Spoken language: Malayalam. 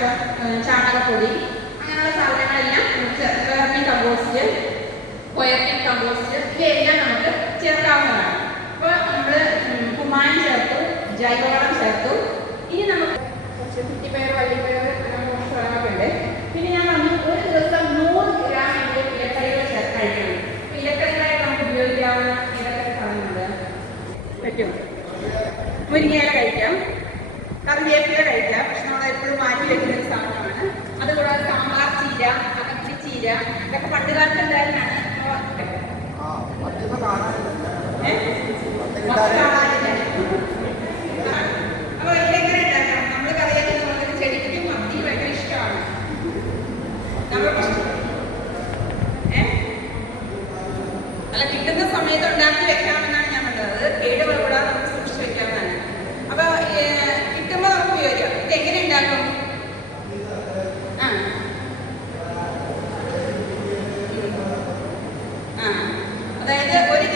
ചാണകപ്പൊടി ചാണകപ്പൊടി അങ്ങനെയുള്ള സാധനങ്ങളെല്ലാം നമുക്ക് വെർമി കമ്പോസ്റ്റ് കൊയർമി കമ്പോസ്റ്റ് ഇവയെല്ലാം നമുക്ക് ചേർക്കാവുന്നതാണ്. അപ്പൊ നമ്മൾ കുമായം ചേർത്തു ജൈവവളം ചേർത്തു. ഇനി നമുക്ക് കുറച്ച് കുട്ടിപ്പയർ വള്ളിപ്പയർ മുരിങ്ങയില കഴിക്കാം. കറിവേപ്പില കഴിക്കാം. പക്ഷെ നമ്മളെപ്പോഴും ചീര ഇതൊക്കെ പണ്ട് കാലത്ത് കാണാനില്ല. അപ്പൊ ഇതെങ്ങനെ ഉണ്ടാക്കാം നമ്മൾ നമുക്ക് ചെടിക്കും മത്തി ഭയങ്കര ഇഷ്ടമാണ്. നമ്മൾക്ക് 奶奶我的